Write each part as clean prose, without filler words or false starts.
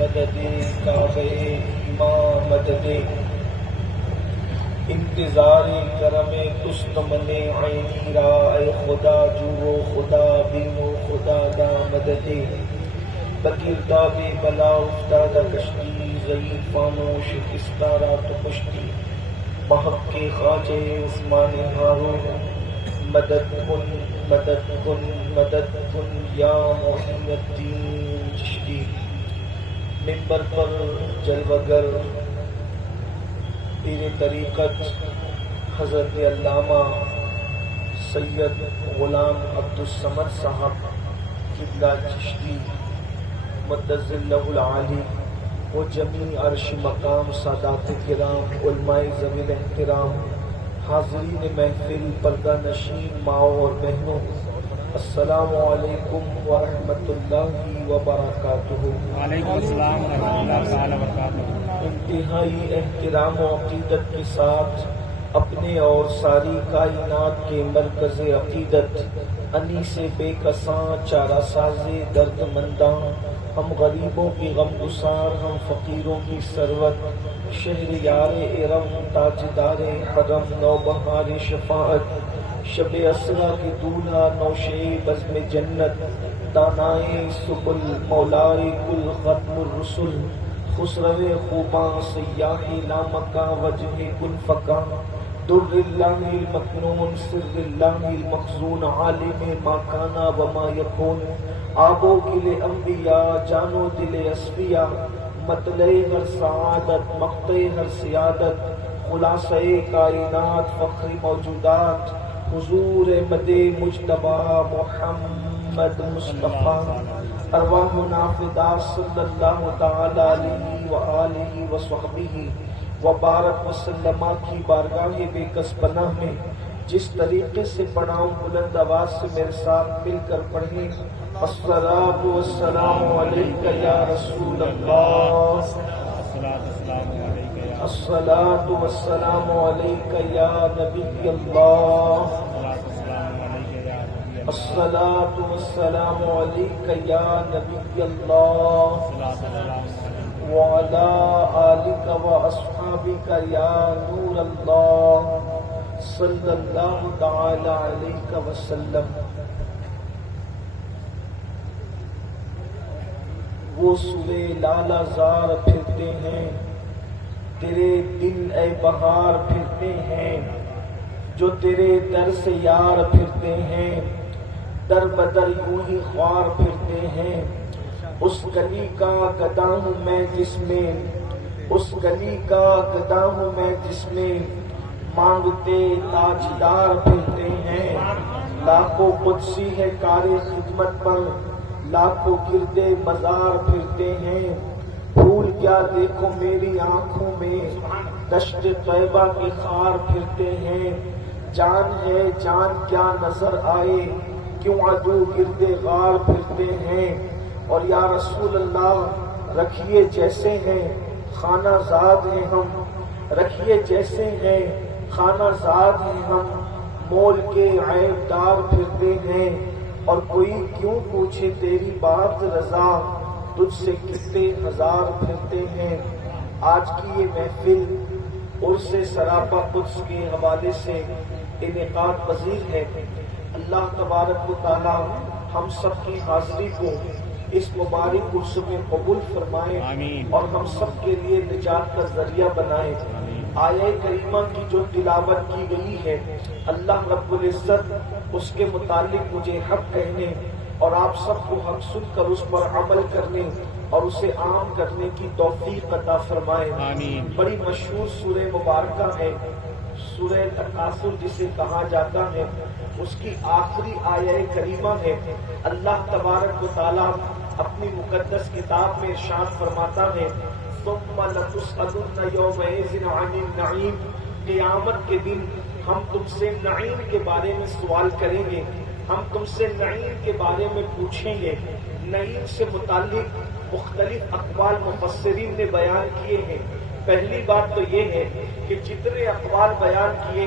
مدد کعبہ امام مدد انتظار کرم تست من عینی را اے خدا جو خدا بینو خدا دا مدد بگرداب بلا افتاد کشتی ضعیفانو شکستہ را تو کشتی محق کے خواجہ عثمان ہارون مدد کن مدد کن مدد کن یا محی الدین چشتی منبر پر جلوگر پیر طریقت حضرت علامہ سید غلام عبدالصمد صاحب قبلہ چشتی مدظ اللہ العالی و جمیع عرش مقام سادات کرام علماء ذوی الاحترام حاضرین محفل پردہ نشین ماؤں اور بہنوں السلام علیکم ورحمۃ اللہ وبرکاتہ۔ وعلیکم السلام ورحمۃ اللہ تعالی وبرکاتہ۔ انتہائی احترام و عقیدت کے ساتھ اپنے اور ساری کائنات کے مرکز عقیدت انیس بے کساں چارہ ساز درد منداں ہم غریبوں کی غم گسار ہم فقیروں کی ثروت شہر یار ارم تاجدار حرم نوبہار شفاعت شب اسرا کی دولہا نوشے بزم جنت دانائے سبل مولائے کل ختم الرسل خسرو خوباں سیاح لامکاں وجہ کل فکاں در اللہ المکنون سر اللہ المخزون عالم ما کانا وما یکون آب و گل انبیاء جانو دل اصفیاء مطلع ہر سعادت مقطع ہر سیادت خلاصہ کائنات فخر موجودات حضور مد مجتبی محمد مصطفیٰ ارواحنا فدا صلی اللہ تعالی علیہ وآلہ وصحبہ وبارک وسلم کی بارگاہ بے کس پناہ میں جس طریقے سے پڑھاؤں بلند آواز سے میرے ساتھ مل کر پڑھیں الصلاۃ والسلام علیک یا رسول اللہ الصلاۃ والسلام علیک یا نبی اللہ الصلاۃ والسلام علیک یا نبی اللہ وعلی آلک و اصحابک یا نور اللہ صلی اللہ تعالی علیہ وسلم۔ وہ سوئے لالا زار پھرتے ہیں تیرے دن اے بہار پھرتے ہیں جو تیرے در سے یار پھرتے ہیں در بدر یوں ہی خوار پھرتے ہیں اس گلی کا گدا ہوں میں جس میں اس گلی کا گدا ہوں میں جس میں مانگتے تاجدار پھرتے ہیں لاکھوں قدسی ہے کار خدمت پر لاکھوں گردے مزار پھرتے ہیں پھول کیا دیکھو میری آنکھوں میں دشت طیبہ کے خار پھرتے ہیں جان ہے جان کیا نظر آئے کیوں عدو گردے غار پھرتے ہیں اور یا رسول اللہ رکھیے جیسے ہیں خانہ زاد ہیں ہم رکھیے جیسے ہیں خانہ زاد ہیں ہم مول کے عیب دار پھرتے ہیں اور کوئی کیوں پوچھے تیری بات رضا تجھ سے کتنے ہزار پھرتے ہیں۔ آج کی یہ محفل عرس سراپا قدس کے حوالے سے انعقاد پذیر ہے۔ اللہ تبارک و تعالی ہم سب کی حاضری کو اس مبارک عرس میں قبول فرمائے اور ہم سب کے لیے نجات کا ذریعہ بنائے۔ آیہ کریمہ کی جو تلاوت کی گئی ہے اللہ رب العزت اس کے متعلق مجھے حق کہنے اور آپ سب کو حق سن کر اس پر عمل کرنے اور اسے عام کرنے کی توفیق عطا فرمائے۔ بڑی مشہور سورہ مبارکہ ہے سورہ تکاثر جسے کہا جاتا ہے، اس کی آخری آیہ کریمہ ہے۔ اللہ تبارک و تعالی اپنی مقدس کتاب میں ارشاد فرماتا ہے ثم لتسألن یومئذ عن النعیم، قیامت کے دن ہم تم سے نعیم کے بارے میں سوال کریں گے، ہم تم سے نعیم کے بارے میں پوچھیں گے۔ نعیم سے متعلق مختلف اقوال مفسرین نے بیان کیے ہیں۔ پہلی بات تو یہ ہے کہ جتنے اقوال بیان کیے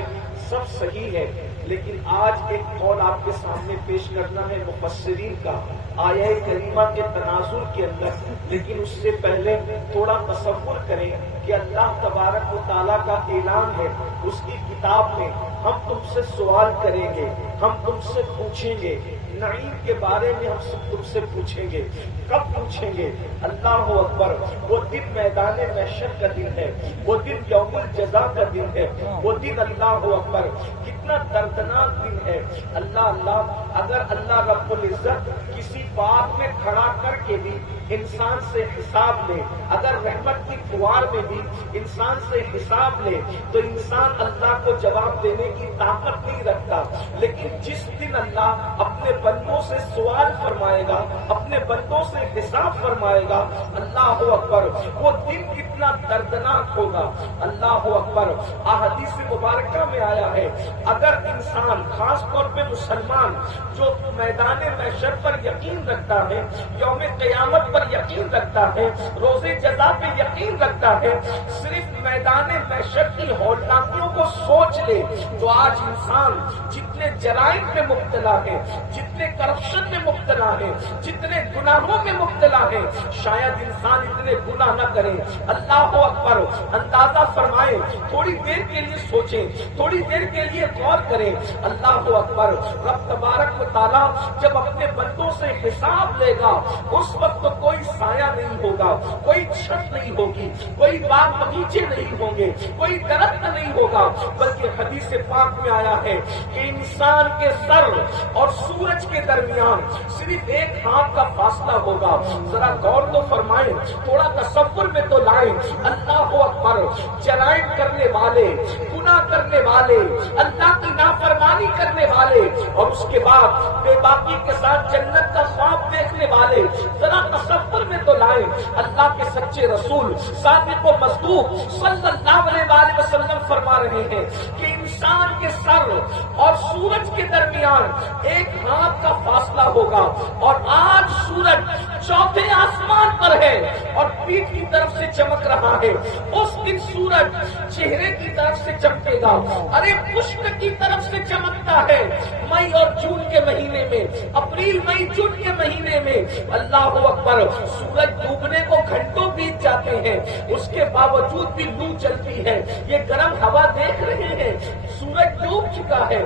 سب صحیح ہے، لیکن آج ایک قول آپ کے سامنے پیش کرنا ہے مفسرین کا آیہ کریمہ کے تناظر کے اندر، لیکن اس سے پہلے تھوڑا تصور کریں کہ اللہ تبارک و تعالیٰ کا اعلان ہے اس کی کتاب میں، ہم تم سے سوال کریں گے، ہم تم سے پوچھیں گے، نعیم کے بارے میں ہم سب تم سے پوچھیں گے۔ کب پوچھیں گے؟ اللہ اکبر، وہ دن میدان محشر کا دن ہے، وہ دن یوم الجزا کا دن ہے، وہ دن اللہ اکبر کتنا دردناک دن ہے۔ اللہ اگر اللہ رب العزت کسی بات میں کھڑا کر کے بھی انسان سے حساب لے، اگر رحمت کی فوار میں بھی انسان سے حساب لے تو انسان اللہ کو جواب دینے کی طاقت نہیں رکھتا، لیکن جس دن اللہ اپنے بندوں سے سوال فرمائے گا، اپنے بندوں سے حساب فرمائے گا، اللہ اکبر وہ دن کتنا دردناک ہوگا۔ اللہ اکبر، احادیث مبارکہ میں آیا ہے اگر انسان خاص طور پہ مسلمان جو میدان محشر پر یقین رکھتا ہے، یوم قیامت پر یقین رکھتا ہے، روز جزا پہ یقین رکھتا ہے، صرف میدان محشر کی ہولناکیوں کو سوچ لے تو آج انسان جتنے جرائم میں مبتلا ہے، جتنے کرپشن میں مبتلا ہے، جتنے گناہوں میں مبتلا ہے، شاید انسان اتنے گناہ نہ کرے۔ اللہ اکبر، اندازہ فرمائے، تھوڑی دیر کے لیے سوچیں، تھوڑی دیر کے لیے غور کریں۔ اللہ اکبر، رب تبارک و تعالیٰ جب اپنے بندوں سے حساب لے گا اس وقت تو کوئی سایہ نہیں ہوگا، کوئی چھت نہیں ہوگی، کوئی باغ بغیچے نہیں ہوں گے، کوئی درخت نہیں ہوگا، بلکہ حدیث پاک میں آیا ہے کہ انسان کے سر اور سورج کے درمیان صرف ایک ہاتھ کا فاصلہ ہوگا۔ ذرا غور تو فرمائیں، تھوڑا تصور میں تو لائیں۔ اللہ اکبر، جرائم کرنے والے، گناہ کرنے والے، اللہ کی نافرمانی کرنے والے اور اس کے بعد بے باکی کے ساتھ جنت کا خواب دیکھنے والے، ذرا تصور میں تو لائیں۔ اللہ کے سچے رسول صادق و مصدوق صلی اللہ علیہ وآلہ وسلم فرما رہے ہیں کہ انسان کے سر اور سورج کے درمیان ایک ہاتھ کا فاصلہ ہوگا، اور آج سورج چوتھے آسمان پر ہے اور پیٹھ کی طرف سے چمک رہا ہے، اس دن سورج چہرے کی طرف سے چمکے گا، ارے پشت کی طرف سے چمکتا ہے۔ مئی اور جون کے مہینے میں، اپریل مئی جون کے مہینے میں اللہ اکبر سورج ڈوبنے کو گھنٹوں بیت جاتے ہیں، اس کے باوجود بھی لو چلتی ہے۔ یہ گرم ہوا دیکھ رہے ہیں، سورج ڈوب چکا ہے،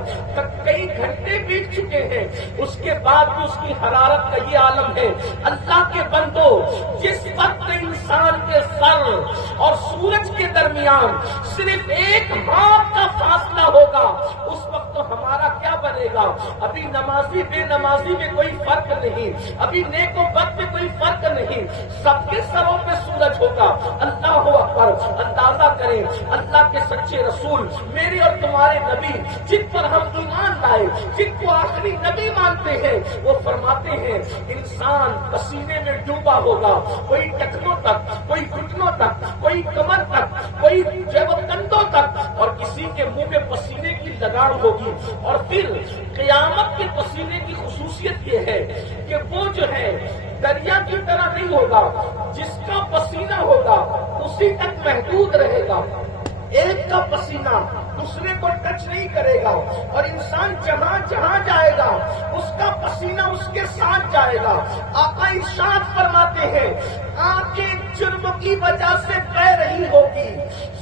کئی گھنٹے بیت چکے ہیں، اس کے بعد بھی اس کی حرارت کا یہ عالم ہے۔ اللہ کے بندو، جس وقت انسان کے سر اور سورج کے درمیان صرف ایک ہاتھ کا فاصلہ ہوگا اس وقت تو ہمارا کیا بنے گا؟ ابھی نمازی بے نمازی میں کوئی فرق نہیں، ابھی نیک و بد میں کوئی فرق نہیں، سب کے سروں پہ سورج ہوگا۔ اللہ اکبر، اندازہ کریں اللہ کے سچے رسول، میرے اور تمہارے نبی جن پر ہم ایمان لائے، جن کو آخری نبی مانتے ہیں، وہ فرماتے ہیں انسان پسینے میں ڈوبا ہوگا، کوئی ٹخنوں تک، کوئی گھٹنوں تک، کوئی کمر تک، کوئی کندھوں تک، اور کسی کے منہ میں پسینے کی لگاڑ ہوگی۔ اور پھر قیامت کے پسینے کی خصوصیت یہ ہے کہ وہ جو ہے دریا کی طرح نہیں ہوگا، جس کا پسینہ ہوگا اسی تک محدود رہے گا، ایک کا پسینہ دوسرے کو ٹچ نہیں کرے گا، اور انسان جہاں جہاں جائے گا اس کا پسینہ اس کے ساتھ جائے گا۔ آقا ارشاد فرماتے ہیں آنکھیں جرم کی وجہ سے بہہ رہی ہوگی،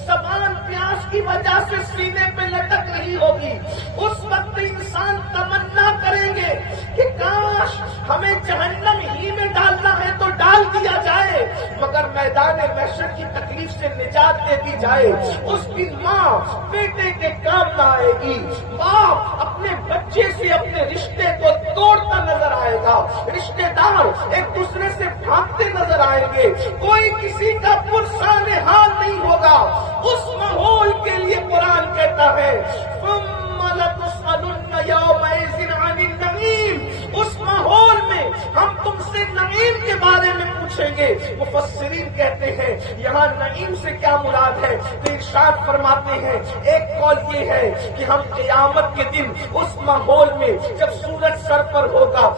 زبان پیاس کی وجہ سے سینے پہ لٹک رہی ہوگی، اس وقت انسان تمنا کریں گے کہ کاش ہمیں جہنم ہی میں ڈالنا ہے تو ڈال دیا جائے، مگر میدان محشر کی تکلیف سے نجات دے دی جائے۔ اس دن ماں بیٹے کے کام نہ آئے گی، باپ اپنے بچے سے اپنے رشتے کو توڑتا نظر آئے گا، رشتے دار ایک دوسرے سے بھاگتے نظر آئیں گے، کوئی کسی کا پرسان حال نہیں ہوگا۔ اس ماحول کے لیے قرآن کہتا ہے ثم لتسألن یومئذ عن النعیم، اس ماحول میں ہم تم سے نعیم کے بارے میں پوچھیں پوچھیں گے. مفسرین کہتے ہیں یہاں نعیم سے کیا مراد ہے؟ تو ارشاد فرماتے ہیں ایک قول یہ ہے کہ ہم قیامت کے دن اس ماحول میں جب سورج سر پر ہوگا،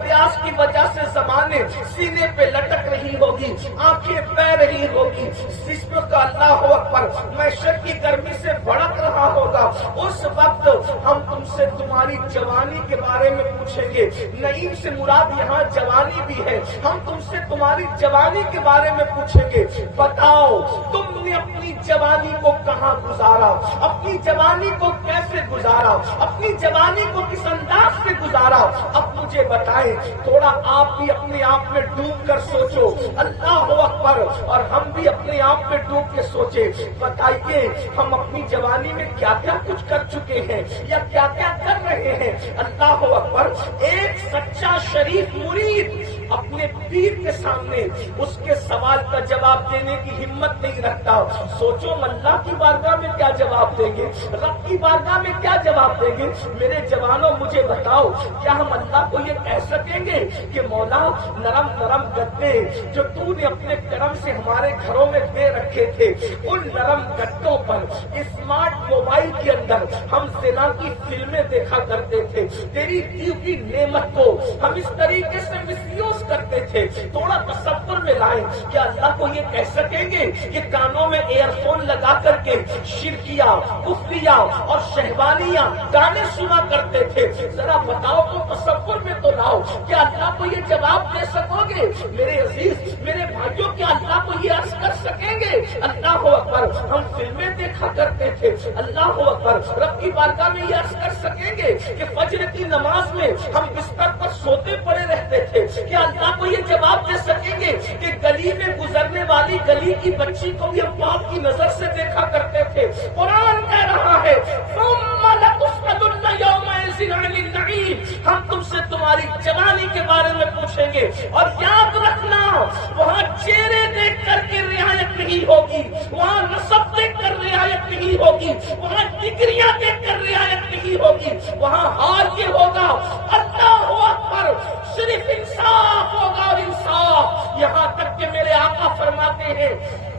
پیاس کی وجہ سے زبانیں سینے پہ لٹک رہی ہوگی، آنکھیں بہ رہی ہوگی، جسم کا اللہ اکبر معیشت کی گرمی سے بھڑک رہا ہوگا، اس وقت ہم تم سے تمہاری جوانی کے بارے میں پوچھیں گے. نعیم سے مراد یہاں جوانی بھی ہے. ہم تم سے تمہاری جوانی کے بارے میں پوچھیں گے، بتاؤ تم نے اپنی جوانی کو کہاں گزارا، اپنی جوانی کو کیسے گزارا، اپنی جوانی کو کس انداز سے گزارا. اب مجھے بتائیں، تھوڑا آپ بھی اپنے آپ میں ڈوب کر سوچو. اللہ اکبر. اور ہم بھی اپنے آپ میں ڈوب کے سوچے. بتائیے ہم اپنی جوانی میں کیا کیا کچھ کر چکے ہیں یا کیا کیا کر رہے ہیں. اللہ اکبر. ایک سچا شریف مرید اپنے پیر کے سامنے اس کے سوال کا جواب دینے کی ہمت نہیں رکھتا. سوچو اللہ کی بارگاہ میں کیا جواب دیں گے، رب کی بارگاہ میں کیا جواب دیں گے. میرے جوانوں مجھے بتاؤ، کیا ہم اللہ کو یہ کہہ سکیں گے کہ مولا نرم نرم گدے جو تو نے اپنے کرم سے ہمارے گھروں میں دے رکھے تھے، ان نرم گدوں پر اسمارٹ موبائل کے اندر ہم زنا کی فلمیں دیکھا کرتے تھے، تیری دی ہوئی نعمت کو ہم اس طریقے سے مس یوز کرتے تھے. تھوڑا تصور میں لائیں. کیا اللہ کو یہ کہہ سکیں گے کہ کانوں میں ایئر فون لگا کر کے شرکیہ، کفریہ اور شہوانیہ گانے سنا کرتے تھے؟ ذرا بتاؤ تو، تصور میں تو لاؤ. کیا اللہ کو یہ جواب دے سکو گے؟ میرے عزیز، میرے بھائیوں، کیا اللہ کو یہ عرض کر سکیں گے؟ اللہ اکبر. ہم فلمیں دیکھا کرتے تھے. اللہ اکبر. رب کی بارگاہ میں یہ عرض کر سکیں گے کہ فجر کی نماز میں ہم بستر پر سوتے پڑے رہتے تھے. کیا اللہ کو یہ جواب دے سکیں گے کہ گلی میں گزرنے والی گلی کی بچی کو بھی ہم پاک کی نظر سے دیکھا کرتے تھے؟ قرآن کہہ رہا ہے ثم لتسألن یومئذ عن النعیم. ہم تم سے تمہاری جوانی کے بارے میں پوچھیں گے. اور یاد رکھنا، وہاں چہرے دیکھ کر کے رعایت نہیں ہوگی، وہاں نسب دیکھ کر رعایت نہیں ہوگی، وہاں ڈگریاں دیکھ کر رعایت نہیں ہوگی. وہاں حال یہ ہوگا، اللہ اکبر، صرف انصاف ہوگا. اور انصاف یہاں تک کہ میرے آقا فرماتے ہیں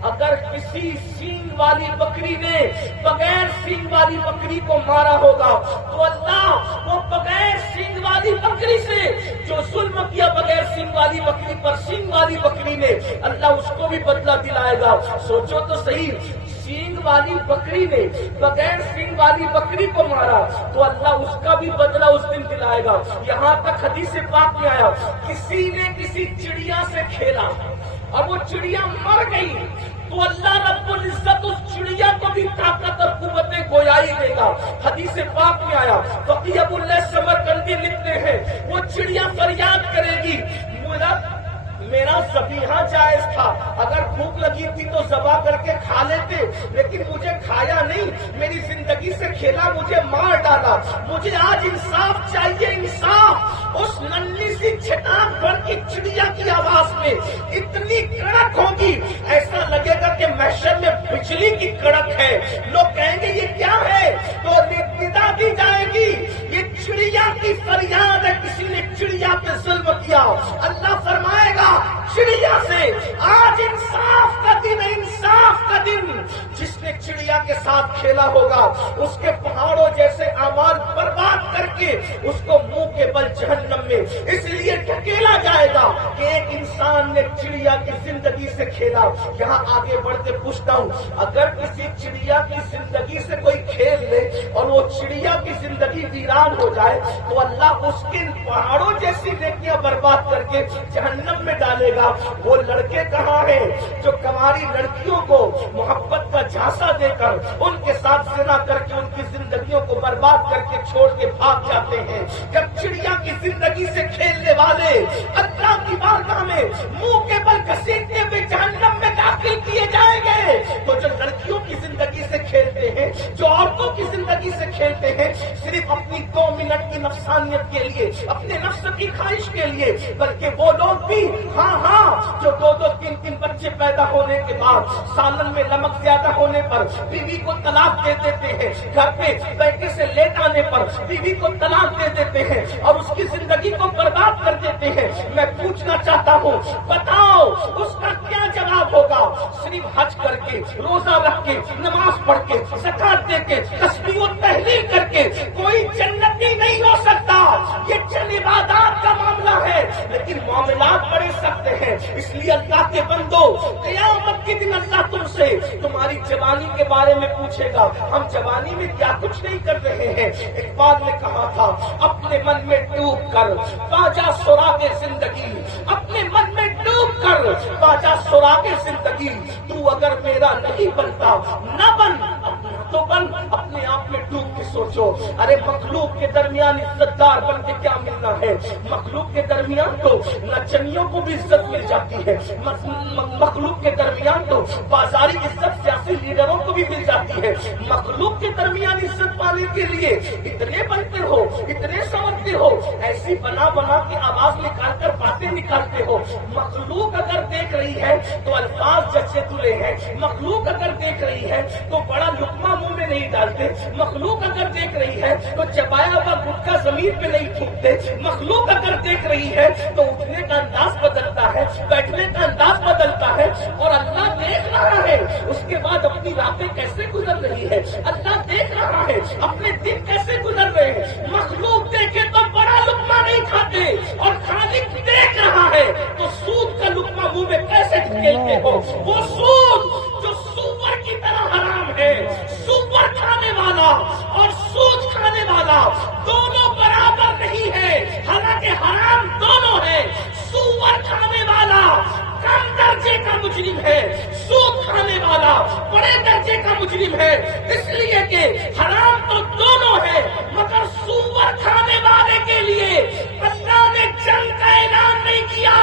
اگر کسی سینگ والی بکری نے بغیر سینگ والی بکری کو مارا ہوگا تو اللہ وہ بغیر سینگ والی بکری سے جو ظلم کیا بغیر سینگ والی بکری پر سینگ والی بکری نے، اللہ اس کو بھی بدلہ دلائے گا. سوچو تو صحیح، سینگ والی بکری نے بغیر سینگ والی بکری کو مارا تو اللہ اس کا بھی بدلہ اس دن دلائے گا. یہاں تک حدیث پاک میں آیا کسی نے کسی چڑیا سے کھیلا اور وہ چڑیا مر گئی تو اللہ رب العزت اس چڑیا کو بھی طاقت اور قوت گویائی دے گا. حدیث پاک میں آیا فقیہ ابو اللہ سمرقندی لکھتے ہیں وہ چڑیا فریاد کرے گی میرا ذبیحہ جائز تھا، اگر بھوک لگی تھی تو ذبح کر کے کھا لیتے، لیکن مجھے کھایا نہیں، میری زندگی سے کھیلا، مجھے مار ڈالا، مجھے آج انصاف چاہیے. انصاف اس ننھی سی چھٹاک بھر کی چڑیا کی آواز میں اتنی کڑک ہوگی ایسا لگے گا کہ محشر میں بجلی کی کڑک ہے. لوگ کہیں گے یہ کیا ہے تو ندا دی جائے گی یہ چڑیا کی فریاد ہے، کسی نے چڑیا پہ ظلم کیا. اللہ فرمائے گا چڑیا سے آج انصاف کا دن ہے، انصاف کا دن. جس نے چڑیا کے ساتھ کھیلا ہوگا اس کے پہاڑوں جیسے اعمال برباد کر کے اس کو منہ کے بل جہنم میں اس لیے ڈھکیلا جائے گا کہ ایک انسان نے چڑیا کی زندگی سے کھیلا. یہاں آگے بڑھ کے پوچھتا ہوں، اگر کسی چڑیا کی زندگی سے کوئی کھیل لے اور وہ چڑیا کی زندگی ویران ہو جائے تو اللہ اس کے پہاڑوں جیسی نیکیاں برباد کر کے جہنم میں ڈالے گا. وہ لڑکے کہاں ہیں جو کماری لڑکیوں کو محبت کا جھانسا دے کر ان کے ساتھ زنا کر کے ان کی زندگیوں کو برباد کر کے چھوڑ کے بھاگ جاتے ہیں؟ جب چڑیا کی زندگی سے کھیلنے والے اللہ کی بارگاہ میں منہ کے بل گھسیٹتے ہوئے جہنم میں داخل کیے جائیں گے تو جو لڑکیوں کی زندگی سے کھیلتے ہیں، جو عورتوں کی زندگی سے کھیلتے ہیں صرف اپنی 2 منٹ کی نفسانیت کے لیے، اپنے نفس کی خواہش کے لیے، بلکہ وہ لوگ بھی ہاں جو 2 3 بچے پیدا ہونے کے بعد سالن میں نمک زیادہ ہونے پر بیوی کو طلاق دے دیتے ہیں، گھر پہ بیٹے سے لیٹ آنے پر بیوی کو طلاق دے دیتے ہیں اور اس کی زندگی کو برباد کر دیتے ہیں. میں پوچھنا چاہتا ہوں، بتاؤ بتاؤ اس کا کیا جواب ہوگا؟ صرف حج کر کے، روزہ رکھ کے، نماز پڑھ کے، زکات دے کے، تسبیح و تحلیل کر کے کوئی جنتی نہیں ہو سکتا۔ یہ چند عبادات کا معاملہ ہے، لیکن معاملات بڑے سخت ہیں۔ اس لیے اللہ کے بندو، قیامت کے دن اللہ تم سے تمہاری جوانی کے بارے میں پوچھے گا، ہم جوانی میں کیا کچھ نہیں کر رہے ہیں۔ اقبال نے کہا تھا، اپنے من میں ڈوب کر باجا سراغ زندگی، اپنے من میں ڈوب کر باجا سراغ زندگی، تو اگر میرا نہیں بنتا نہ بن، تو بن، اپنے آپ میں ڈوب کے سوچو۔ ارے مخلوق کے درمیان عزت دار بن کے کیا ملنا ہے؟ مخلوق کے درمیان تو نچنیوں کو بھی عزت مل جاتی ہے، مخلوق کے درمیان تو بازاری عزت سیاسی لیڈروں کو بھی مل جاتی ہے۔ مخلوق کے درمیان عزت پانے کے لیے اتنے بنتے ہو، اتنے سمجھتے ہو، ایسی بنا بنا کے آواز نکال کر باتیں نکالتے ہو۔ مخلوق اگر دیکھ رہی ہے تو الفاظ جچے تلے ہیں، مخلوق اگر دیکھ رہی ہے تو بڑا لقمہ منہ میں نہیں ڈالتے، مخلوق اگر دیکھ رہی ہے تو چبایا ہوا گٹکا زمین پہ نہیں تھوکتے، مخلوق اگر دیکھ رہی ہے تو اٹھنے کا انداز بدلتا ہے، بیٹھنے کا انداز بدلتا ہے، اور اللہ دیکھ رہا ہے اس کے بعد اپنی راتیں کیسے گزر رہی ہے، اللہ دیکھ رہا ہے اپنے دن کیسے گزر رہے ہیں۔ مخلوق دیکھے تو بڑا لقمہ نہیں کھاتے، اور خالق دیکھ رہا ہے تو سود کا لقمہ منہ میں کیسے ڈھکیلتے ہو؟ وہ سود جو سور کی طرح حرام ہے، سور کھانے والا اور سود کھانے والا دونوں برابر نہیں ہے، حالانکہ حرام دونوں ہے۔ سور کھانے والا کم درجے کا مجرم ہے، سود کھانے والا بڑے درجے کا مجرم ہے، اس لیے کہ حرام تو دونوں ہے، مگر سور کھانے والے کے لیے اللہ نے جنگ کا اعلان نہیں کیا،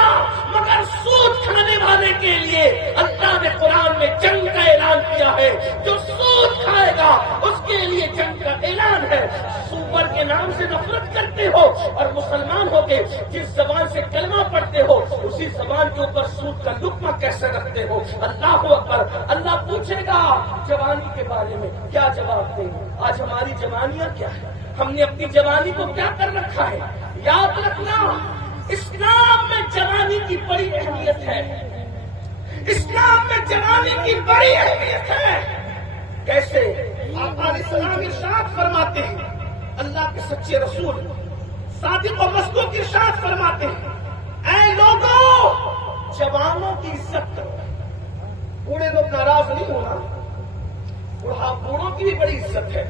مگر سود کھانے والے کے لیے اللہ نے قرآن میں جنگ کا اعلان کیا ہے۔ جو سود کھائے گا اس کے لیے جنگ کا اعلان ہے۔ سور کے نام سے نفرت کرتے ہو اور مسلمان ہو کے جس زبان سے کلمہ پڑھتے ہو اسی زبان کے اوپر سود کا لقمہ کیسے رکھتے ہو؟ اللہ اکبر۔ اللہ پوچھے گا جوانی کے بارے میں، کیا جواب دیں گے؟ آج ہماری جوانیاں کیا ہے؟ ہم نے اپنی جوانی کو کیا کر رکھا ہے؟ یاد رکھنا، اسلام میں جوانی کی بڑی اہمیت ہے، اسلام میں جوانی کی بڑی اہمیت ہے۔ کیسے؟ آپ علیہ السلام ارشاد فرماتے ہیں، اللہ کے سچے رسول صادق و مصدوق ارشاد فرماتے ہیں، اے لوگوں جوانوں کی عزت کرو۔ بوڑھے لوگ ناراض نہیں ہونا، بوڑھوں کی بھی بڑی عزت ہے۔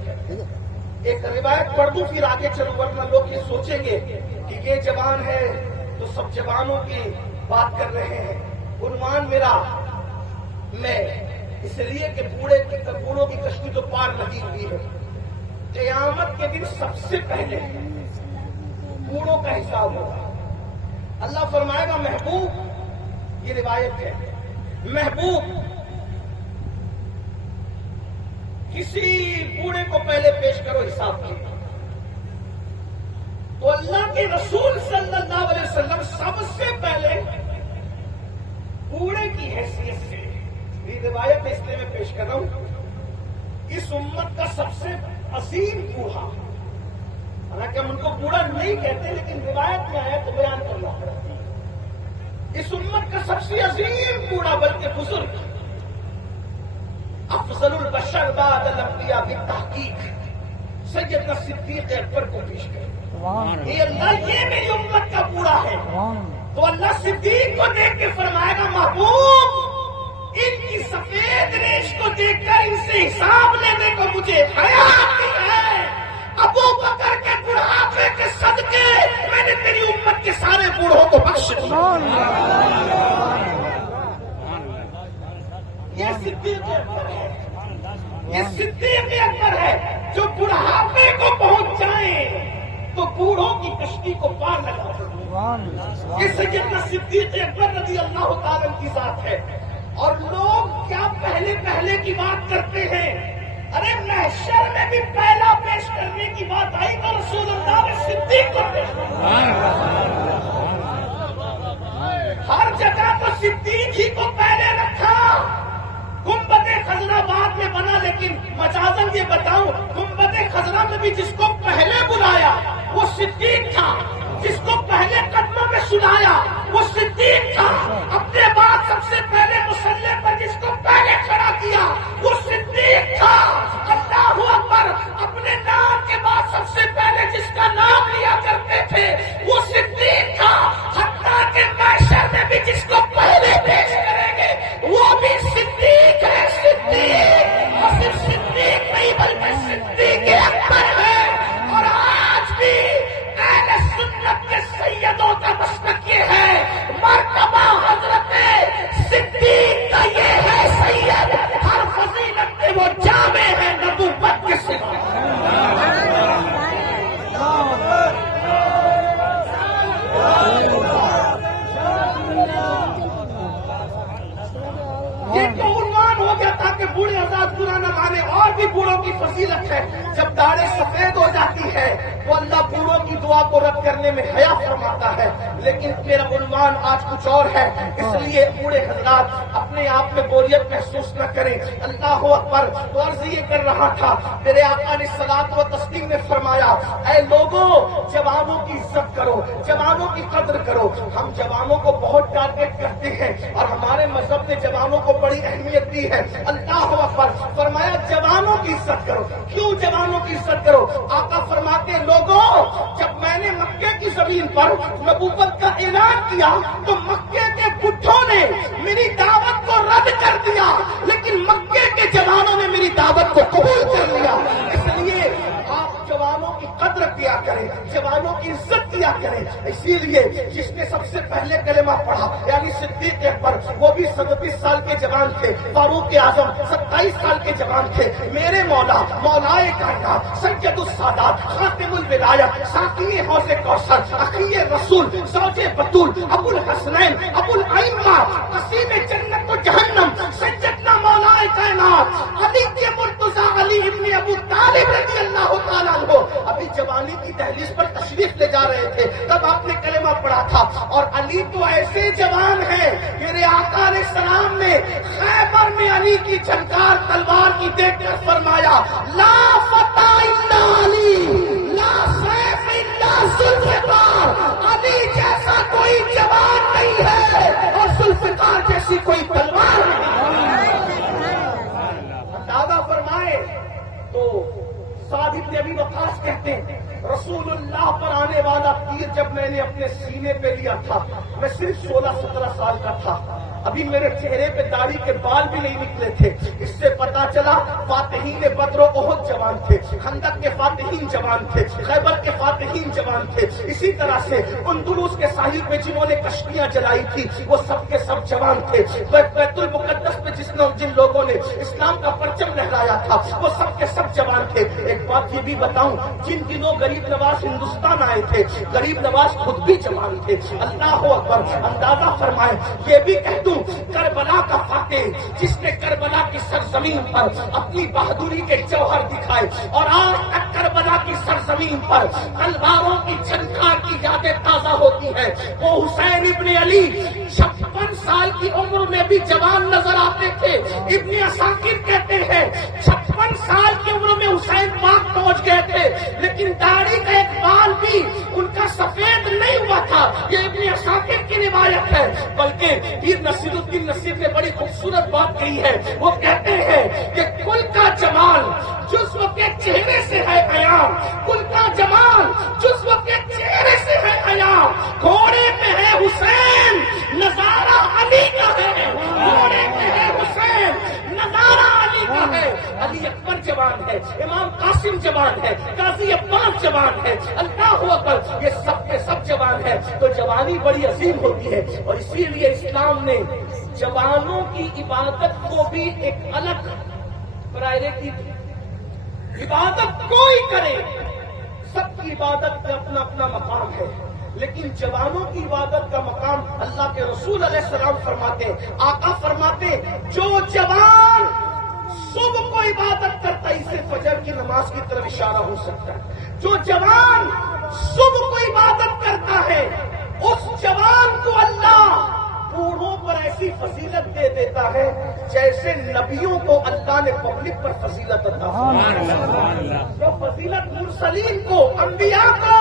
ایک روایت پڑھ دوں پھر آگے چلو، ورنہ لوگ یہ سوچیں گے کہ یہ جوان ہے تو سب جوانوں کی بات کر رہے ہیں۔ عنوان میرا، میں اس لیے کہ بوڑھوں کی کشتی تو پار لگی ہوئی ہے، قیامت کے دن سب سے پہلے بوڑھوں کا حساب ہوگا۔ اللہ فرمائے گا محبوب، یہ روایت ہے، محبوب کسی بوڑھے کو پہلے پیش کرو حساب کے۔ تو اللہ کے رسول صلی اللہ علیہ وسلم سب سے پہلے بوڑھے کی حیثیت سے، یہ روایت اس لیے میں پیش کر رہا ہوں، اس امت کا سب سے عظیم بوڑھا، حالانکہ ہم ان کو بوڑھا نہیں کہتے لیکن روایت میں آیا تو بیان کرنا پڑا، اس امت کا سب سے عظیم بوڑھا بلکہ بزرگ، افضل البشر بعد الانبیاء بالتحقیق، سیدنا صدیق اکبر کو پیش کریں۔ اے اللہ، یہ میری امت کا بوڑھا ہے۔ تو اللہ صدیق کو دیکھ کے فرمائے گا محبوب، ان کی سفید ریش کو دیکھ کر ان سے حساب لینے کو مجھے حیا آتی ہے۔ ابو بکر کے بڑھاپے کے صدقے میں نے تیری امت کے سارے بوڑھوں کو بخش دیا۔ یہ صدیق اکبر ہے، یہ صدیق اکبر ہے جو بڑھاپے کو پہنچ جائیں تو بوڑھوں کی کشتی کو پار لگا دیں۔ یہ سیدنا صدیق اکبر رضی اللہ تعالیٰ کی ذات ہے۔ اور لوگ کیا پہلے کی بات کرتے ہیں؟ ارے محشر میں بھی پہلا پیش کرنے کی بات آئی تو رسول اللہ نے صدیق کو پیش کیا۔ ہر جگہ تو صدیق ہی کو پہلے رکھا۔ گنبد خزرہ بعد میں بنا، لیکن مجازن یہ بتاؤں، گنبد خزرہ میں بھی جس کو پہلے بلایا وہ صدیق تھا، جس کو پہلے قدموں میں سنایا وہ صدیق تھا. اپنے بعد سب سے پہلے مسلح پر جس کو پہلے کھڑا کیا وہ صدیق تھا. اللہ اکبر. اپنے نام کے بعد سب سے پہلے جس کا نام لیا کرتے تھے وہ صدیق تھا. حتیٰ کہ محشر میں بھی جس کو پہلے پیش کریں گے وہ بھی صدیق ہے. صدیق اور صرف صدیق نہیں بلکہ صدیق اکبر ہے. اور آج بھی اہل سنت کے سیدوں کا مسلک یہ ہے مرتبہ حضرت صدیق کا یہ ہے سید. ہر فضیلت میں وہ جامع ہے نبوت کے صفت. یہ تو عنوان ہو گیا تھا کہ بوڑھے آزاد برا نہ مانے. اور بھی بوڑھوں کی فضیلت ہے. جب داڑھی سفید ہو جاتی ہے تو اللہ بوڑھوں کی دعا کو رد کرنے میں حیا فرماتا ہے. لیکن میرا عنوان آج کچھ اور ہے, اس لیے بوڑھے حضرات اپنے آپ میں بوریت محسوس نہ کریں. اللہ اکبر. تو عرض یہ کر رہا تھا میرے آقا نے صلاۃ و تسلیم نے فرمایا اے لوگوں جوانوں کی عزت کرو, جوانوں کی قدر کرو. ہم جوانوں کو بہت ٹارگیٹ کرتے ہیں اور ہمارے مذہب نے جوانوں کو بڑی اہمیت دی ہے. اللہ اکبر. فرمایا جوانوں کی عزت کرو. کیوں جوانوں کی عزت کرو؟ آقا فرماتے لوگوں جب میں نے مکے کی زمین پر نبوت کا اعلان کیا تو مکے کے بڈھوں نے میری دعوت کو رد کر دیا, لیکن مکے کے جوانوں نے میری دعوت کو قبول کر لیا. اس لیے آپ جوانوں کی قدر کیا کریں, جوانوں کی عزت کیا کریں. اسی لیے جس نے سب سے پہلے کلمہ پڑھا یعنی صدیق اکبر, وہ بھی 37 سال کے جوان تھے. فاروق اعظم 27 سال کے جوان تھے. میرے مولا مولائے کائنات سید السادات خاتم الولایت ساقی حوض کوثر اخی رسول زوج بطول ابو الحسنین ابو الائمہ قسیم جنت و جہنم سیدنا مولائے کائنات علی کے مرتضی علی ابن ابو طالب رضی اللہ تعالیٰ عنہ ابھی جوانی کی دہلیز پر تشریف لے جا رہے تھے تب آپ نے کلمہ پڑھا تھا. اور علی تو ایسے جوان ہیں میرے آقا علیہ السلام نے خیبر میں علی کی جھنکار تلوار کی دیکھ کر فرمایا لا فتح الا علی لا سیف الا ذوالفقار. علی جیسا کوئی جوان نہیں ہے اور ذوالفقار جیسی کوئی تلوار نہیں. اندازہ فرمائے تو سعد بن ابی وقاص کہتے ہیں رسول اللہ پر آنے والا تیر جب میں نے اپنے سینے پہ لیا تھا میں صرف 16-17 سال کا تھا. ابھی میرے چہرے پہ داڑھی کے بال بھی نہیں نکلے تھے. اس سے پتا چلا فاتحین بدر و احد جوان تھے, خندق کے فاتحین جوان تھے, خیبر کے فاتحین جوان تھے. اسی طرح سے اندلس کے ساحل پہ جنہوں نے کشتیاں جلائی تھی وہ سب کے سب جوان تھے. بیت المقدس پہ جن لوگوں نے اسلام کا پرچم لہرایا تھا وہ سب کے سب جوان تھے. ایک بات یہ بھی بتاؤں جن دنوں غریب نواز ہندوستان آئے تھے غریب نواز خود بھی جوان تھے. اللہ اکبر. اندازہ فرمائے یہ بھی کہہ دوں کربلا کا فاتح جس نے کربلا کی سرزمین پر اپنی بہادری کے جوہر دکھائے اور آج تک کربلا کی سرزمین پر تلواروں کی جھنکار کی یادیں تازہ ہوتی ہیں وہ حسین ابن علی 56 سال کی عمر میں بھی جوان نظر آتے تھے. ابن عساکر کہتے ہیں 56 سال کی عمر میں حسین پاک پہنچ گئے تھے لیکن داڑھی کا ایک بال بھی ان کا سفید نہیں ہوا تھا. یہ ابن عساکر کی روایت ہے. بلکہ پیر نصیر الدین نصیر نے بڑی خوبصورت بات کہی ہے. وہ کہتے ہیں کہ کل کا جمال جزو کے چہرے سے ہے عیاں, کل کا جمال جزو کے چہرے سے ہے عیاں. گھوڑے پہ ہے حسین نظارہ علی کا ہے, گھوڑے پہ ہے حسین نظارہ علی کا ہے. علی اکبر جوان ہے, امام قاسم جوان ہے, قاضی عباس جوان ہے. اللہ اکبر. یہ سب کے سب جوان ہے تو جوانی بڑی عظیم ہوتی ہے. اور اسی لیے اسلام نے جوانوں کی عبادت کو بھی ایک الگ پرائرٹی دی. عبادت کوئی کرے سب کی عبادت کا اپنا اپنا مقام ہے لیکن جوانوں کی عبادت کا مقام اللہ کے رسول علیہ السلام فرماتے ہیں. آقا فرماتے ہیں جو جوان صبح کو عبادت کرتا ہے اسے فجر کی نماز کی طرف اشارہ ہو سکتا ہے. جو جوان صبح کو عبادت کرتا ہے اس جوان کو اللہ بوڑھوں پر ایسی فضیلت دے دیتا ہے جیسے نبیوں کو اللہ نے پبلک پر فضیلت عطا فرمائی. جو فضیلت مرسلین کو انبیاء کو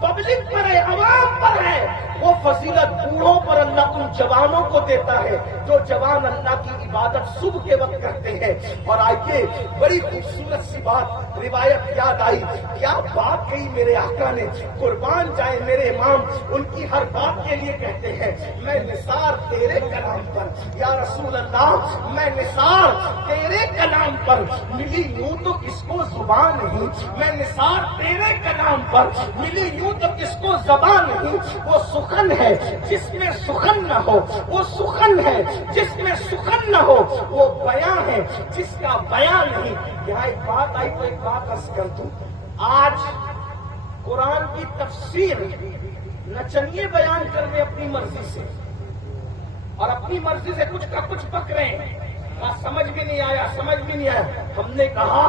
پبلک پر ہے عوام پر ہے وہ فضیلت بوڑھوں پر اللہ ان جوانوں کو دیتا ہے جو جوان اللہ کی عبادت صبح کے وقت کرتے ہیں۔ اور آئیے بڑی خوبصورت سی بات روایت یاد آئی، کیا بات کہی میرے آقا نے، قربان جائے میرے امام ان کی ہر بات کے لیے کہتے ہیں میں نثار تیرے کلام پر، یا رسول اللہ میں نثار تیرے کلام پر، ملی یوں تو کس کو زبان نہیں، میں نثار تیرے کلام پر، ملی یوں تو کس کو زبان نہیں۔ وہ سخن ہے جس میں سخن نہ ہو، وہ سخن ہے جس میں سخن نہ ہو، وہ بیان ہے جس کا بیان نہیں۔ یہاں ایک بات آئی تو ایک بات عرض کر دوں، آج قرآن کی تفسیر نچنیے بیان کر رہے اپنی مرضی سے، اور اپنی مرضی سے کچھ کا کچھ پک رہے ہیں، سمجھ بھی نہیں آیا، سمجھ بھی نہیں آیا۔ ہم نے کہا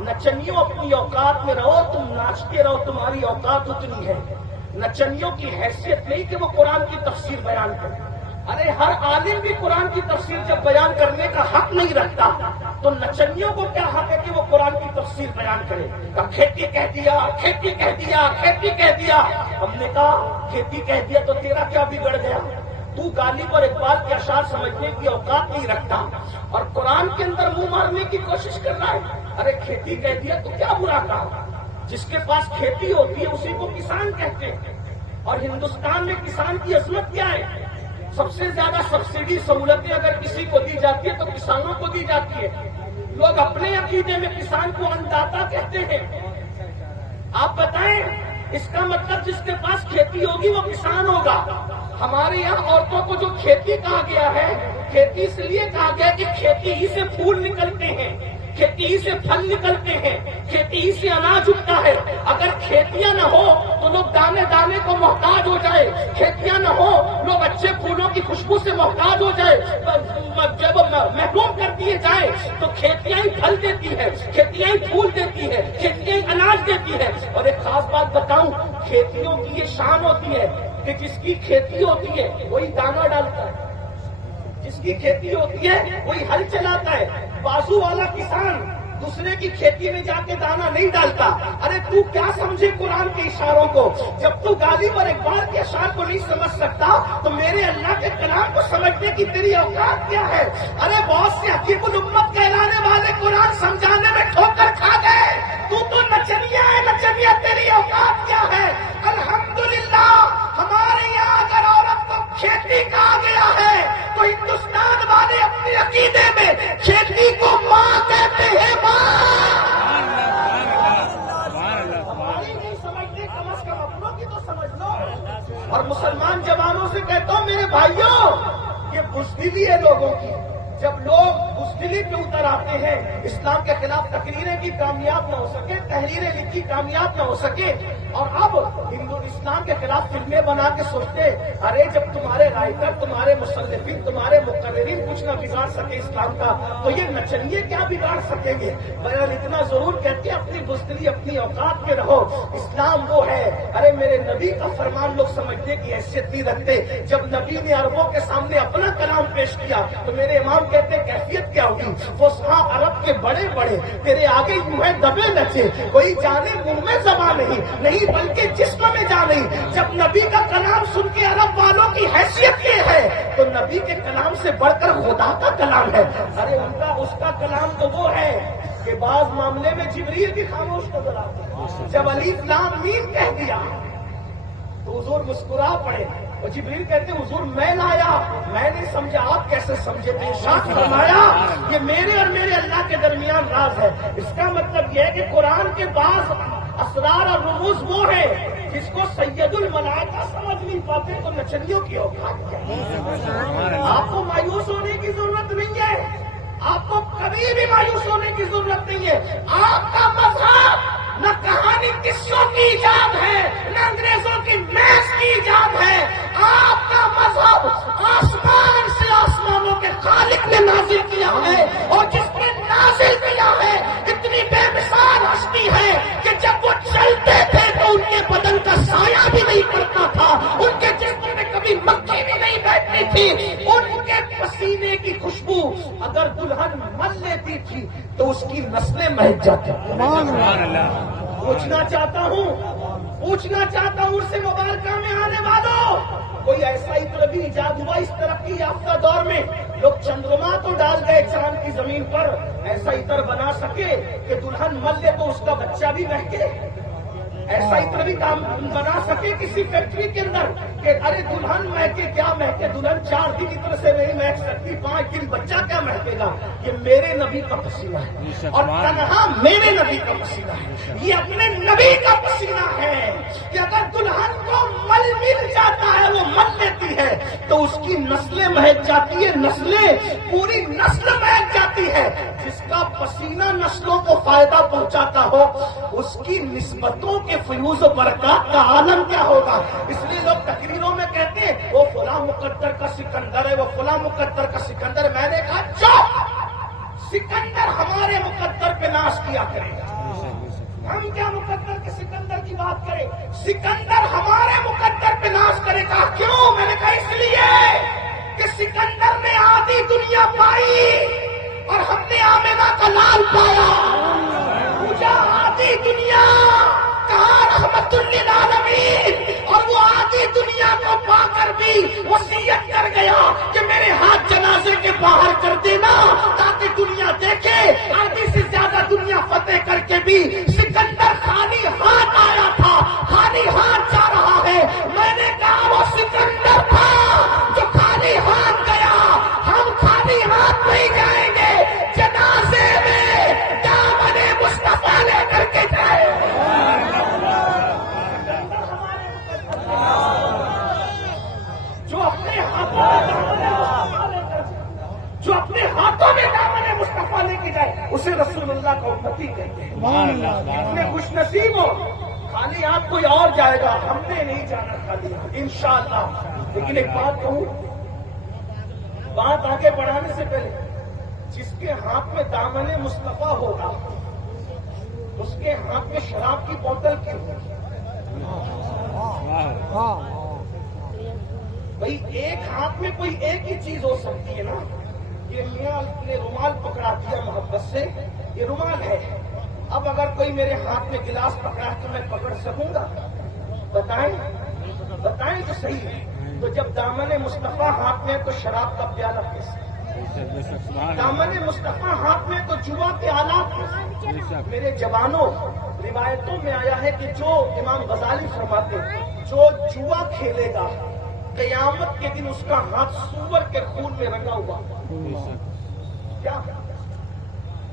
نچنیوں اپنی اوقات میں رہو، تم ناچتے رہو، تمہاری اوقات اتنی ہے۔ نچنیوں کی حیثیت نہیں کہ وہ قرآن کی تفسیر بیان کریں، ارے ہر عالم بھی قرآن کی تفسیر جب بیان کرنے کا حق نہیں رکھتا تو نچنیوں کو کیا حق ہے کہ وہ قرآن کی تفسیر بیان کرے؟ کھیتی کہہ دیا، کھیتی کہہ دیا، کھیتی کہہ دیا۔ ہم نے کہا کھیتی کہہ دیا تو تیرا کیا بگڑ گیا؟ تو غالب اور اقبال کے اشعار سمجھنے کی اوقات نہیں رکھتا اور قرآن کے اندر منہ مارنے کی کوشش کر رہا ہے۔ ارے کھیتی کہہ دیا تو کیا برا کہا؟ جس کے پاس کھیتی ہوتی ہے اسی کو کسان کہتے ہیں، اور ہندوستان میں کسان کی عظمت کیا ہے؟ سب سے زیادہ سبسڈی سہولتیں اگر کسی کو دی جاتی ہے تو کسانوں کو دی جاتی ہے۔ لوگ اپنے عقیدے میں کسان کو اننداتا کہتے ہیں۔ آپ بتائیں اس کا مطلب جس کے پاس کھیتی ہوگی وہ کسان ہوگا۔ ہمارے یہاں عورتوں کو جو کھیتی کہا گیا ہے، کھیتی اس لیے کہا گیا کہ کھیتی ہی سے پھول نکلتے ہیں، کھیتی ہی سے پھل نکلتے ہیں، کھیتی ہی سے اناج اگتا ہے۔ اگر کھیتیاں نہ ہو تو لوگ دانے دانے کو محتاج ہو جائے، کھیتیاں نہ ہو لوگ اچھے پھولوں کی خوشبو سے محتاج ہو جائے، جب محروم کر دیے جائیں تو کھیتیاں ہی پھل دیتی ہے، کھیتیاں ہی پھول دیتی ہے، کھیتیاں ہی اناج دیتی ہے۔ اور ایک خاص بات بتاؤں، کھیتیوں کی یہ شان ہوتی ہے کہ جس کی کھیتی ہوتی ہے وہی دانا ڈالتا ہے، جس کی کھیتی ہوتی ہے وہی ہل چلاتا ہے۔ بازو والا کسان دوسرے کی کھیتی میں جا کے دانا نہیں ڈالتا۔ ارے تو کیا سمجھے قرآن کے اشاروں کو؟ جب تو غالب اور اقبال کے اشعار کو نہیں سمجھ سکتا تو میرے اللہ کے کلام کو سمجھنے کی تیری اوقات کیا ہے؟ ارے بہت سے حقیق الامت کہلانے والے قرآن سمجھانے میں ٹھوکر کھا گئے، تو نچنیا ہے، نچنیا تیری اوقات کیا ہے؟ الحمدللہ ہمارے یہاں اگر عورت کو کھیتی کہا گیا ہے تو ہندوستان والے اپنے عقیدے میں کھیتی کو ماں کہتے ہیں، ماں۔ ہماری نہیں سمجھتے، کم از کم اپنوں کی تو سمجھ لو۔ اور مسلمان جوانوں سے کہتا ہوں میرے بھائیوں، یہ بزدلی ہے لوگوں کی۔ جب لوگ بزدلی پہ اتر آتے ہیں، اسلام کے خلاف تقریریں کی کامیاب نہ ہو سکے، تحریریں لکھی کامیاب نہ ہو سکے، اور اب اسلام کے خلاف فلمیں بنا کے سوچتے ارے جب تمہارے رائٹر، تمہارے مصنفین، تمہارے مقررین کچھ نہ بگاڑ سکے اسلام کا تو یہ نچنیے کیا بگاڑ سکیں گے؟ بہرحال اتنا ضرور کہتے ہیں اپنی بزدلی اپنی اوقات میں رہو۔ اسلام وہ ہے، ارے میرے نبی کا فرمان لوگ سمجھنے کی حیثیت نہیں رکھتے۔ جب نبی نے عربوں کے سامنے اپنا کلام پیش کیا تو میرے امام کہتے ہیں کیفیت کیا ہوگی؟ فصحا عرب کے بڑے بڑے تیرے آگے یوں ہے دبے نچے، کوئی جانے منہ میں زبان نہیں بلکہ جسم میں جا نہیں۔ جب نبی کا کلام سن کے عرب والوں کی حیثیت یہ ہے تو نبی کے کلام سے بڑھ کر خدا کا کلام ہے۔ ارے اس کا کلام تو وہ ہے کہ بعض معاملے میں جبریل بھی خاموش نظر آتے ہیں۔ جب الف لام میم کہہ دیا تو حضور مسکرا پڑے، اور جبریل کہتے ہیں حضور میں لایا، میں نہیں سمجھا، آپ کیسے سمجھے؟ تو ارشاد فرمایا یہ میرے اور میرے اللہ کے درمیان راز ہے۔ اس کا مطلب یہ ہے کہ قرآن کے بعض اسرار اور رموز وہ ہیں جس کو سید الملائکہ سمجھ نہیں پاتے، تو نچنیوں کی اوقات کیا ہے؟ آپ کو مایوس ہونے کی ضرورت نہیں ہے، آپ کو کبھی بھی مایوس ہونے کی ضرورت نہیں ہے۔ آپ کا مذہب نہ کہانی قصوں کی ایجاد ہے، نہ انگریزوں کی محض کی ایجاد ہے۔ آپ کا مذہب آسمان سے آسمانوں کے خالق نے نازل کیا ہے، اور جس نے نازل کیا ہے اتنی بے مثال ہستی ہے کہ جب وہ چلتے تھے تو ان کے بدن کا سایہ بھی نہیں پڑتا تھا، ان کے جسم میں کبھی مکھی بھی نہیں بیٹھتی تھی، ان کے پسینے کی خوشبو اگر دلہن مل لیتی تھی تو اس کی نسلیں مہک جاتی۔ پوچھنا چاہتا ہوں اس سے مبارکہ میں آنے والوں، کوئی ایسا عطر بھی ایجاد ہوا اس ترقی یافتہ دور میں، لوگ چندرما تو ڈال گئے چاند کی زمین پر، ایسا عطر بنا سکے کہ دلہن مل لے تو اس کا بچہ بھی مہکے؟ ایسا عطر بھی بنا سکے کسی فیکٹری کے اندر کہ ارے دلہن مہکے کیا مہکے، دلہن 4 دن عطر سے نہیں مہک سکتی، 5 دن بچہ کیا مہکے گا؟ یہ میرے نبی کا پسینہ ہے، اور تنہا میرے نبی کا پسینہ ہے، یہ اپنے نبی کا پسینہ ہے کہ اگر دلہن کو مل مل جاتا ہے، وہ مل لیتی ہے تو اس کی نسلیں مہک جاتی ہے، نسلیں پوری نسل مہک جاتی ہے۔ جس کا پسینہ نسلوں کو فائدہ پہنچاتا ہو اس کی نسبتوں کے فیوز و برکات کا عالم کیا ہوگا؟ اس لیے لوگ تقریروں میں کہتے ہیں وہ فلاں مقدر کا سکندر ہے، وہ فلاں مقدر کا سکندر ہے۔ میں نے کہا چپ، سکندر ہمارے مقدر پہ ناز کیا کرے گا، ہم کیا مقدر کے سکندر کی بات کریں؟ سکندر ہمارے مقدر پہ ناز کرے گا۔ کیوں؟ میں نے کہا اس لیے کہ سکندر نے آدھی دنیا پائی اور ہم نے آمینہ کا لال پایا، پوجا آدھی دنیا، کہا رحمت للعالمین، اور وہ آدھی دنیا کو پا کر بھی وصیت کر گیا کہ میرے ہاتھ جنازے کے باہر کر دینا تاکہ دنیا دیکھے۔ آدھی سے زیادہ دنیا فتح کر کے بھی سکندر خالی ہاتھ آیا تھا، خالی ہاتھ جا رہا ہے۔ میں نے کہا وہ سکندر تھا جو خالی ہاتھ گیا، ہم خالی ہاتھ نہیں جائیں گے، جنازے میں دامن مصطفیٰ لے کر کے جائیں گے۔ جو اپنے ہاتھوں میں دامن مصطفیٰ لے کے جائے اسے رسول اللہ کا امتی کہتے ہیں۔ اتنے خوش نصیب ہو، خالی ہاتھ کوئی اور جائے گا، ہم نے نہیں جانا خالی ہاتھ انشاءاللہ۔ لیکن ایک بات کہوں، بات آگے بڑھانے سے پہلے، جس کے ہاتھ میں دامن مصطفیٰ ہوگا اس کے ہاتھ میں شراب کی بوتل کیوں ہوگی؟ بھائی ایک ہاتھ میں کوئی ایک ہی چیز ہو سکتی ہے نا، یہ میاں نے رومال پکڑا دیا محبت سے، یہ رومال ہے، اب اگر کوئی میرے ہاتھ میں گلاس پکڑا تو میں پکڑ سکوں گا؟ بتائیں بتائیں تو صحیح۔ تو جب دامن مصطفیٰ ہاتھ میں تو شراب کا پیالہ کیسے؟ دامن مصطفیٰ ہاتھ میں تو جوا کے آلات کیسے؟ میرے جوانوں، روایتوں میں آیا ہے کہ جو امام غزالی فرماتے جو جوا کھیلے گا قیامت کے دن اس کا ہاتھ سور کے خون میں رنگا ہوا۔ کیا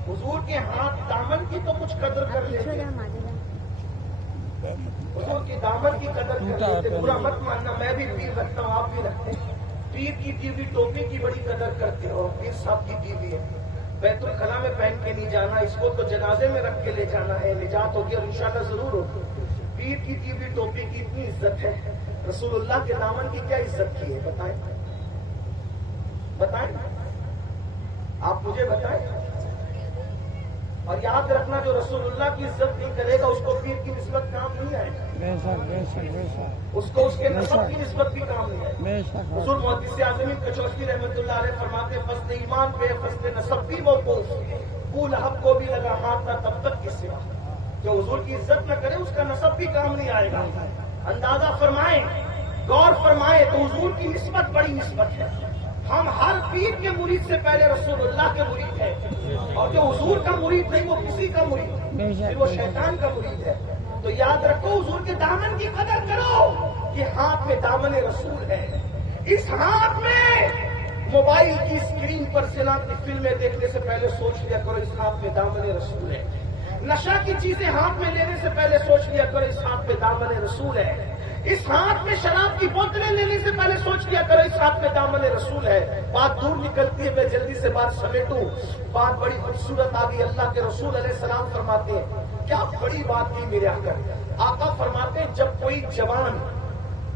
حضور کے ہاتھ دامن کی تو کچھ قدر کر لیتے، حضور کی دامن کی قدر کر لیتے۔ برا مت ماننا، میں بھی پیر رکھتا ہوں، آپ بھی رکھتے ہیں، پیر کی دی ہوئی ٹوپی کی بڑی قدر کرتے ہو، پیر صاحب کی دی ہوئی ہے، بیت الخلا میں پہن کے نہیں جانا، اس کو تو جنازے میں رکھ کے لے جانا ہے، نجات ہوگی اور انشاءاللہ ضرور ہوگی۔ پیر کی دی ہوئی ٹوپی کی اتنی عزت ہے، رسول اللہ کے دامن کی کیا عزت کی ہے؟ بتائیں بتائیں، آپ مجھے بتائیں۔ اور یاد رکھنا جو رسول اللہ کی عزت نہیں کرے گا اس کو پیر کی نسبت کام نہیں آئے گا، اس کو اس کے نسب کی نسبت بھی کام نہیں آئے گا۔ حضور محدث اعظم کچوشی رحمۃ اللہ علیہ فرماتے فصل ایمان پہ فصل نسب بھی موقوف، ابو لہب کو بھی لگا ہاتھ نہ تب تک کس سوا، جو حضور کی عزت نہ کرے اس کا نسب بھی کام نہیں آئے گا۔ اندازہ فرمائیں، غور فرمائیں، تو حضور کی نسبت بڑی نسبت ہے۔ ہم ہر پیر کے مرید سے پہلے رسول اللہ کے مرید ہیں، اور جو حضور کا مرید نہیں وہ کسی کا مرید ہے، پھر وہ شیطان کا مرید ہے۔ تو یاد رکھو حضور کے دامن کی قدر کرو، یہ ہاتھ میں دامن رسول ہے۔ اس ہاتھ میں موبائل کی اسکرین پر سنا کی فلمیں دیکھنے سے پہلے سوچ لیا کرو اس ہاتھ میں دامن رسول ہے۔ نشہ کی چیزیں ہاتھ میں لینے سے پہلے سوچ لیا کرو اس ہاتھ میں دامن رسول ہے۔ اس ہاتھ میں شراب کی بوتلیں لینے سے پہلے سوچ لیا کرو اس ہاتھ میں دامن رسول ہے۔ بات دور نکلتی ہے، میں جلدی سے بات سمیٹوں، بات بڑی خوبصورت آ گئی۔ اللہ کے رسول علیہ السلام فرماتے ہیں، کیا بڑی بات کی میرے آقا فرماتے ہیں جب کوئی جوان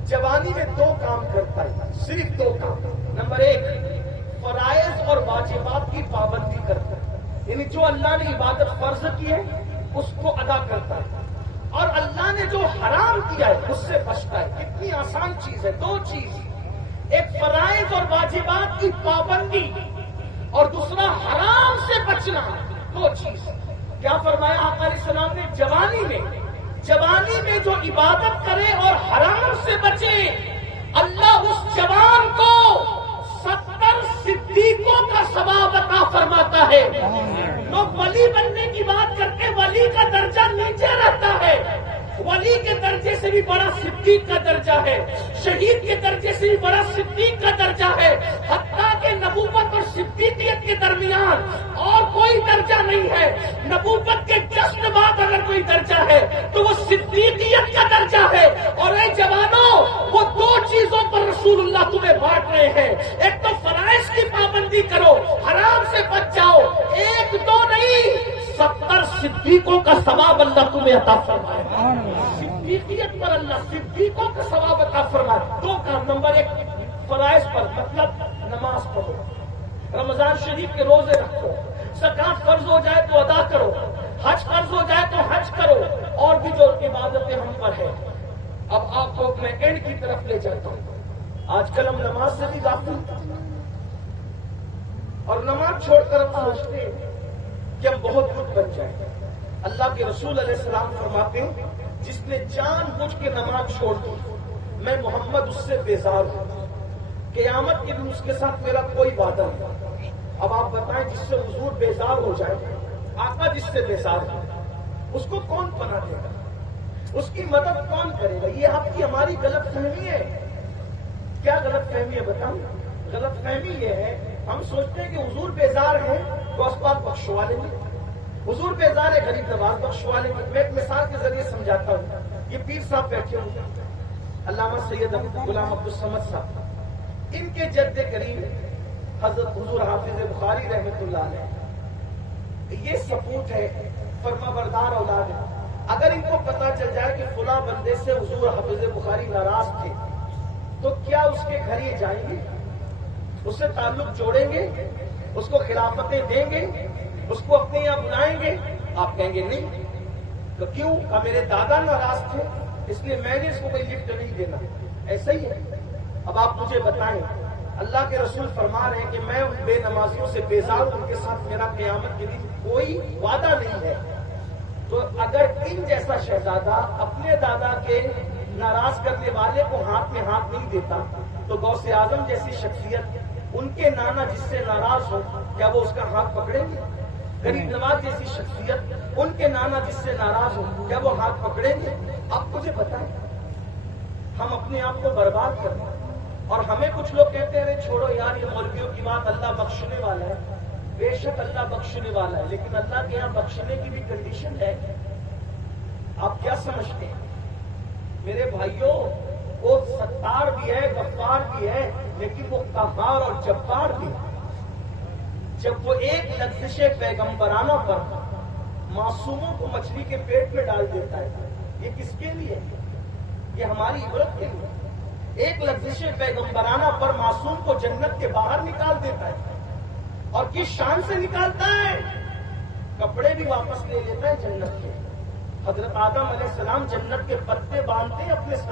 جوانی میں 2 کام کرتا ہے، صرف 2 کام، نمبر 1 فرائض اور واجبات کی پابندی کرتا ہے، یعنی جو اللہ نے عبادت فرض کی ہے اس کو ادا کرتا ہے، اور اللہ نے جو حرام کیا ہے اس سے بچتا ہے۔ کتنی آسان چیز ہے، 2 چیز، ایک فرائض اور واجبات کی پابندی اور دوسرا حرام سے بچنا، 2 چیز۔ کیا فرمایا آقا علیہ السلام نے؟ جوانی میں جو عبادت کرے اور حرام سے بچے اللہ اس جوان کو 70 صدیقوں کا ثواب عطا فرماتا ہے. لوگ ولی بننے کی بات کرتے، ولی کا درجہ نیچے رہتا ہے. ولی کے درجے سے بھی بڑا صدیق کا درجہ ہے، شہید کے درجے سے بھی بڑا صدیق کا درجہ ہے. حتیٰ کہ نبوت اور صدیقیت کے درمیان اور کوئی درجہ نہیں ہے. نبوت کے جسٹ بعد اگر کوئی درجہ ہے تو وہ صدیقیت کا درجہ ہے. اور اے جوانوں، وہ دو چیزوں پر رسول اللہ تمہیں بانٹ رہے ہیں. ایک تو فرائض کی پابندی کرو، حرام سے بچ جاؤ. ایک دو نہیں، 70 صدیقوں کا ثواب اللہ تمہیں عطا فرمائے. صدیقیت پر اللہ صدیقوں کا ثواب عطا فرمائے. دو کام. نمبر ایک، فرائض پر مطلب نماز پڑھو، رمضان شریف کے روزے رکھو، زکات فرض ہو جائے تو ادا کرو، حج فرض ہو جائے تو حج کرو، اور بھی جو عبادتیں ہم پر ہیں. اب آپ کو میں اینڈ کی طرف لے جاتا ہوں. آج کل ہم نماز سے بھی غافل اور نماز چھوڑ کر ہم سوچتے ہیں کہ ہم بہت کچھ بن جائیں. اللہ کے رسول علیہ السلام فرماتے ہیں، جس نے جان بوجھ کے نماز چھوڑ دی، میں محمد اس سے بیزار ہوں. قیامت کے دن اس کے ساتھ میرا کوئی وعدہ نہیں. اب آپ بتائیں، جس سے حضور بیزار ہو جائے، آقا جس سے بیزار ہو، اس کو کون پناہ دے گا؟ اس کی مدد کون کرے گا؟ یہ آپ کی ہماری غلط فہمی ہے. کیا غلط فہمی ہے بتاؤں؟ غلط فہمی یہ ہے، ہم سوچتے ہیں کہ حضور بیزار ہیں تو اسباب بخشوا لیں گے، حضور بیزار ہے غریب نواز بخشوا لیں گے. میں ایک مثال کے ذریعے سمجھاتا ہوں. یہ پیر صاحب بیٹھے ہوئے، علامہ سید غلام عبدالصمد صاحب، ان کے جد کریم حضرت حضور حافظ بخاری رحمۃ اللہ علیہ، یہ سپوت ہے، فرما بردار اولاد ہے. اگر ان کو پتا چل جائے کہ فلاں بندے سے حضور حافظ بخاری ناراض تھے تو کیا اس کے گھر یہ جائیں گے؟ اس سے تعلق جوڑیں گے؟ اس کو خلافتیں دیں گے؟ اس کو اپنے یہاں بلائیں گے؟ آپ کہیں گے نہیں. تو کیوں؟ کہ میرے دادا ناراض تھے اس لیے میں نے اس کو کوئی لفٹ نہیں دینا. ایسا ہی ہے. اب آپ مجھے بتائیں، اللہ کے رسول فرما رہے ہیں کہ میں ان بے نمازیوں سے بیزار ہوں، ان کے ساتھ میرا قیامت کے دن کوئی وعدہ نہیں ہے. تو اگر ان جیسا شہزادہ اپنے دادا کے ناراض کرنے والے کو ہاتھ میں ہاتھ نہیں دیتا تو غوث اعظم جیسی شخصیت، ان کے نانا جس سے ناراض ہو، کیا وہ اس کا ہاتھ پکڑیں گے؟ غریب نواز جیسی شخصیت، ان کے نانا جس سے ناراض ہو، کیا وہ ہاتھ پکڑیں گے؟ آپ مجھے بتائیں. ہم اپنے آپ کو برباد کریں. اور ہمیں کچھ لوگ کہتے ہیں، ارے چھوڑو یار، یہ مولویوں کی بات، اللہ بخشنے والا ہے. بے شک اللہ بخشنے والا ہے، لیکن اللہ کے یہاں بخشنے کی بھی کنڈیشن ہے. آپ کیا سمجھتے ہیں میرے بھائیوں؟ وہ ستار بھی ہے، غفار بھی ہے، لیکن وہ قہار اور جبار بھی ہے. جب وہ ایک لفظ پیغمبرانہ پر معصوموں کو مچھلی کے پیٹ میں ڈال دیتا ہے، یہ کس کے لیے؟ یہ ہماری عبرت کے لیے. ایک لفظ پیغمبرانہ پر معصوم کو جنت کے باہر نکال دیتا ہے. اور کس شان سے نکالتا ہے؟ کپڑے بھی واپس لے لیتا ہے جنت کے. حضرت آدم علیہ السلام جنت کے پتے باندھتے اپنے سر